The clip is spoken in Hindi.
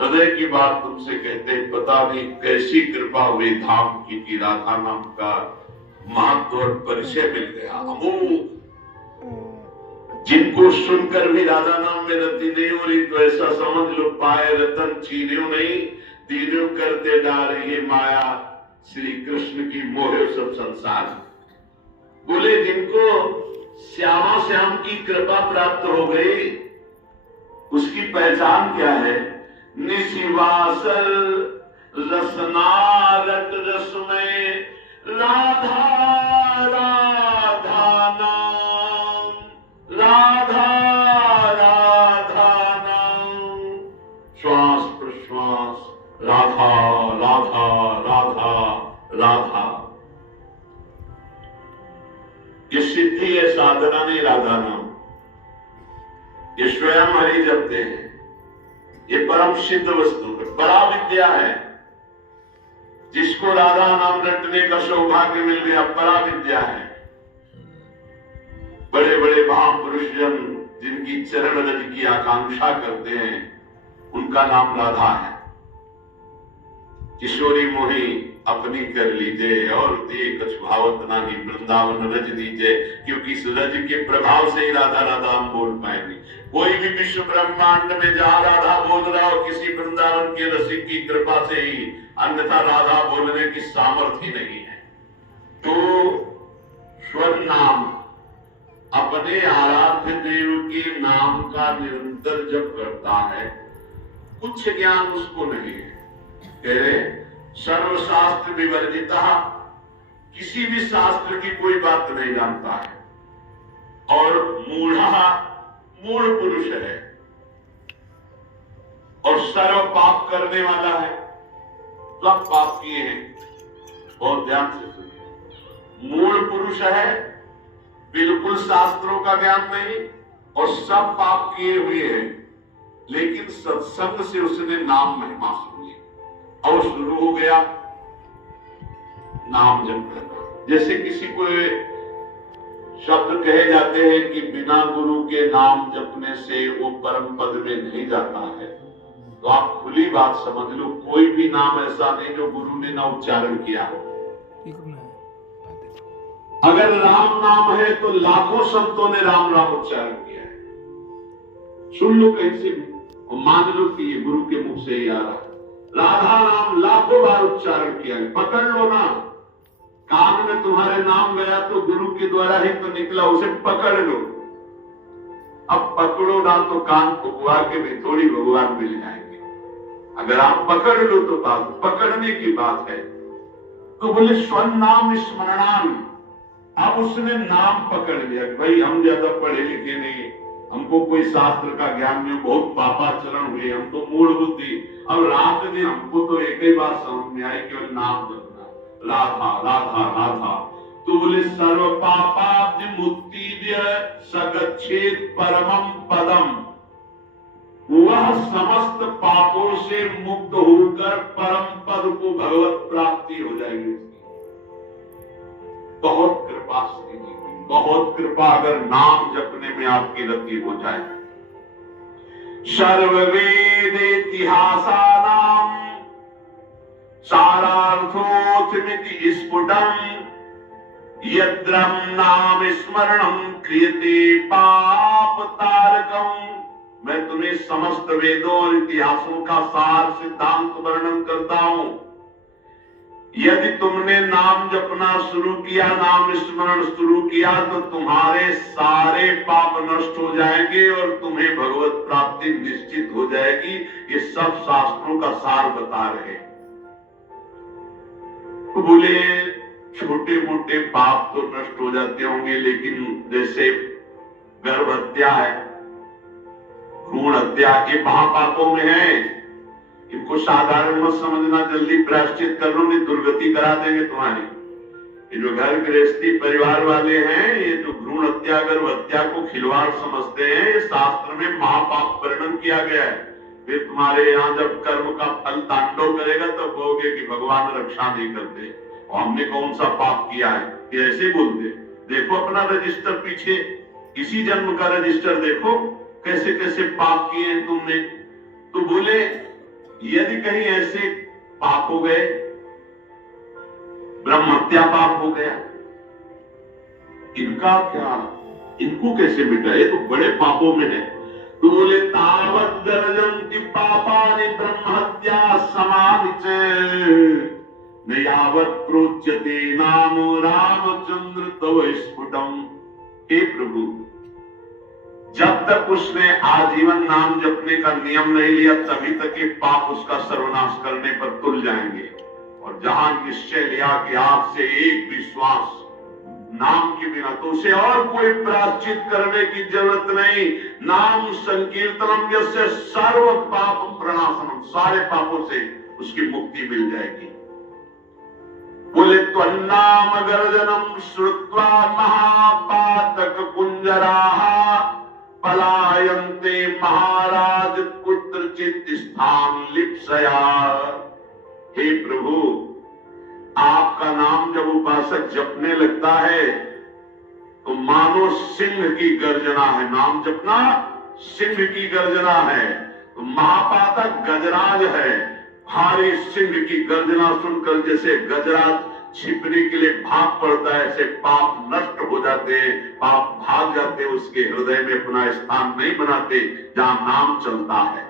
हृदय की बात तुमसे कहते हैं, पता नहीं कैसी कृपा हुई धाम की कि राधा नाम का महत्व और परिचय मिल गया। अमोघ, जिनको सुनकर भी राधा नाम में रति नहीं हो रही तो ऐसा समझ लो पाए रतन चीन्यो नहीं, दीन्यो करते डाल ये माया श्री कृष्ण की मोहे सब संसार। बोले जिनको श्यामा श्याम की कृपा प्राप्त हो गई उसकी पहचान क्या है? निशिवासल रसनारट रस में राधा राधा नाम, राधा राधा नाम, श्वास प्रश्वास राधा राधा राधा राधा। ये सिद्धि है, साधना नहीं राधा नाम। ये स्वयं हरि जपते हैं, ये परम सिद्ध वस्तु है, बड़ा विद्या है। जिसको राधा नाम रटने का सौभाग्य मिल गया, बड़ा विद्या है। बड़े बड़े महापुरुष जन जिनकी चरण रज की आकांक्षा करते हैं उनका नाम राधा है। किशोरी मोही अपनी कर लीजिए और दे कछ भावत नाही, वृंदावन रज दीजिए, क्योंकि इस रज के प्रभाव से ही राधा राधा हम बोल पाएंगे। कोई भी विश्व ब्रह्मांड में जहां राधा बोल रहा हो किसी वृंदावन के रसिक की कृपा से ही, अन्यथा राधा बोलने की सामर्थ्य नहीं है। तो स्वर नाम अपने आराध्य देव के नाम का निरंतर जप करता है, कुछ ज्ञान उसको नहीं है। कह रहे सर्वशास्त्र विवर्जिता, किसी भी शास्त्र की कोई बात नहीं जानता है। और मूढ़ा, मूढ़ पुरुष है और सर्व पाप करने वाला है। सब पाप किए हैं, बहुत ध्यान से सुनिए। मूढ़ पुरुष है, बिल्कुल शास्त्रों का ज्ञान नहीं और सब पाप किए हुए हैं, लेकिन सत्संग से उसने नाम महिमा सुनी और शुरू हो गया नाम जप करना। जैसे किसी को शब्द कहे जाते हैं कि बिना गुरु के नाम जपने से वो परम पद में नहीं जाता है, तो आप खुली बात समझ लो, कोई भी नाम ऐसा नहीं जो गुरु ने ना उच्चारण किया हो। अगर राम नाम है तो लाखों संतों ने राम राम उच्चारण किया है। सुन लो कहीं से भी और मान लो कि ये गुरु के मुख से ही आ रहा है। राधा नाम लाखों बार उच्चारण किया है, पकड़ लो ना। कान में तुम्हारे नाम गया तो गुरु के द्वारा ही तो निकला, उसे पकड़ लो। अब पकड़ो ना तो कान फुकवा के भी थोड़ी भगवान मिल जाएंगे। अगर आप पकड़ लो तो बात पकड़ने की बात है। तो बोले स्वर्ण नाम स्मरणान। अब उसने नाम पकड़ लिया। भाई हम ज्यादा पढ़े लिखे नहीं, हमको कोई शास्त्र का ज्ञान नहीं, बहुत पापाचरण हुए, हम तो मूढ़ बुद्धि। अब रात दिन हमको तो एक ही बात समझ में आई, केवल नाम जपना, राधा राधा राधा। तो बोले सर्व पापाब्ज मुक्तिद्य सगच्छेद परमं पदम। वह समस्त पापों से मुक्त होकर परम पद को भगवत प्राप्ति हो जाएगी। बहुत कृपा से, बहुत कृपा अगर नाम जपने में आपकी रति हो जाए। सर्ववेद इतिहासानाम सारार्थोऽथमिति स्फुटम् यद्रं नाम स्मरणं क्रियते पाप तारकम्। मैं तुम्हें समस्त वेदों और इतिहासों का सार सिद्धांत वर्णन करता हूं। यदि तुमने नाम जपना शुरू किया, नाम स्मरण शुरू किया, तो तुम्हारे सारे पाप नष्ट हो जाएंगे और तुम्हें भगवत प्राप्ति निश्चित हो जाएगी। ये सब शास्त्रों का सार बता रहे। तो बोले छोटे मोटे पाप तो नष्ट हो जाते होंगे, लेकिन जैसे गर्भ हत्या है, भ्रूण हत्या, ये महापापों में है। इनको साधारण मत समझना, जल्दी प्रायश्चित कर लो, नहीं दुर्गति करा देंगे तुम्हारी। ये जो घर गृहस्थी परिवार वाले हैं, ये जो भ्रूण हत्या गर्भ हत्या को खिलवाड़ समझते हैं, ये शास्त्र में महापाप वर्णन किया गया है। फिर तुम्हारे यहाँ जब कर्म का फल तांडव करेगा तब तो कहोगे कि भगवान रक्षा नहीं करते और हमने कौन सा पाप किया है, ये ऐसे बोलते। देखो अपना रजिस्टर पीछे, इसी जन्म का रजिस्टर देखो, कैसे कैसे पाप किए हैं तुमने। तो बोले यदि कहीं ऐसे पाप हो गए, ब्रह्म हत्या पाप हो गया, इनका क्या, इनको कैसे मिटा? ये तो बड़े पापों में है। तो बोले तावत गर्जन्ति पापानि ब्रह्म हत्या समानि च न यावत् प्रोच्यते नाम रामचंद्र तव स्फुटम। हे प्रभु, जब तक उसने आजीवन नाम जपने का नियम नहीं लिया तभी तक ये पाप उसका सर्वनाश करने पर तुल जाएंगे। और जहां निश्चय लिया कि आपसे एक भी श्वास नाम के बिना, तो उसे और कोई प्रायश्चित करने की जरूरत नहीं। नाम संकीर्तनम यस्य सर्व पाप प्रणाशनम, सारे पापों से उसकी मुक्ति मिल जाएगी। बोले त्वन्नाम गर्जनम श्रुत्वा महापातक कुंजराः पलायन्ते महाराज कुत्रचित् स्थान लिप्सया। हे प्रभु, आपका नाम जब उपासक जपने लगता है तो मानो सिंह की गर्जना है। नाम जपना सिंह की गर्जना है। तो महापातक गजराज है। भारी सिंह की गर्जना सुनकर जैसे गजराज छिपने के लिए भाग पड़ता है, ऐसे पाप नष्ट हो जाते हैं, पाप भाग जाते हैं, उसके हृदय में अपना स्थान नहीं बनाते जहां नाम चलता है।